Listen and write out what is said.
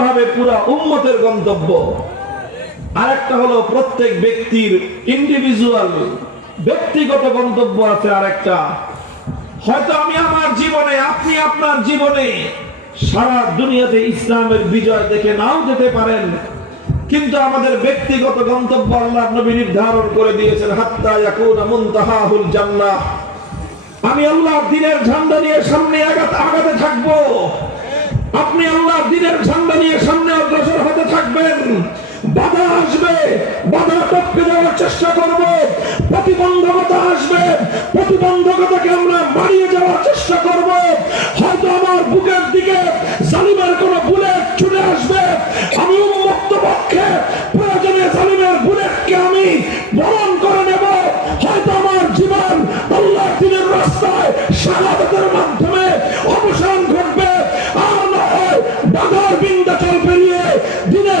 ভাবে পুরা উম্মতের গন্তব্য। আরেকটা হলো প্রত্যেক ব্যক্তির ইন্ডিভিজুয়াল ব্যক্তিগত গন্তব্য আছে। আরেকটা হয়তো আমি আমার জীবনে, আপনি আপনার জীবনে সারা দুনিয়াতে ইসলামের বিজয় দেখে নাও যেতে পারেন, কিন্তু আমাদের ব্যক্তিগত গন্তব্য আল্লাহর নবী নির্ধারণ করে দিয়েছেন, হাত্তা ইয়াকুনা মুনতাহাহুল জান্নাহ। আমি আল্লাহর দ্বীনের ঝান্ডা নিয়ে সামনে আগাতে থাকবো, আপনি আল্লাহর দ্বীনের ঝান্ডা নিয়ে সামনে অগ্রসর হতে থাকবেন। বাধা আসবে, বাধা টপকে দেওয়ার চেষ্টা করব। প্রতিবন্ধকতা আসবে, প্রতিবন্ধকতাকে আমরা মারিয়ে যাওয়ার চেষ্টা করব। হয়তো আমার বুকের দিকে জালিমের কোন বুলেট ছুটে আসবে, আমি উন্মুক্ত পক্ষে প্রয়োজনে জালিমের বুলেটকে আমি বরণ করে নেব। হয়তো আমার জীবন আল্লাহর দ্বীনের রাস্তায় শাহাদাতের মাধ্যমে অবসান ঘটবে, আর না হয় বাধার বিন্ধ্যাচল পেরিয়ে দিনের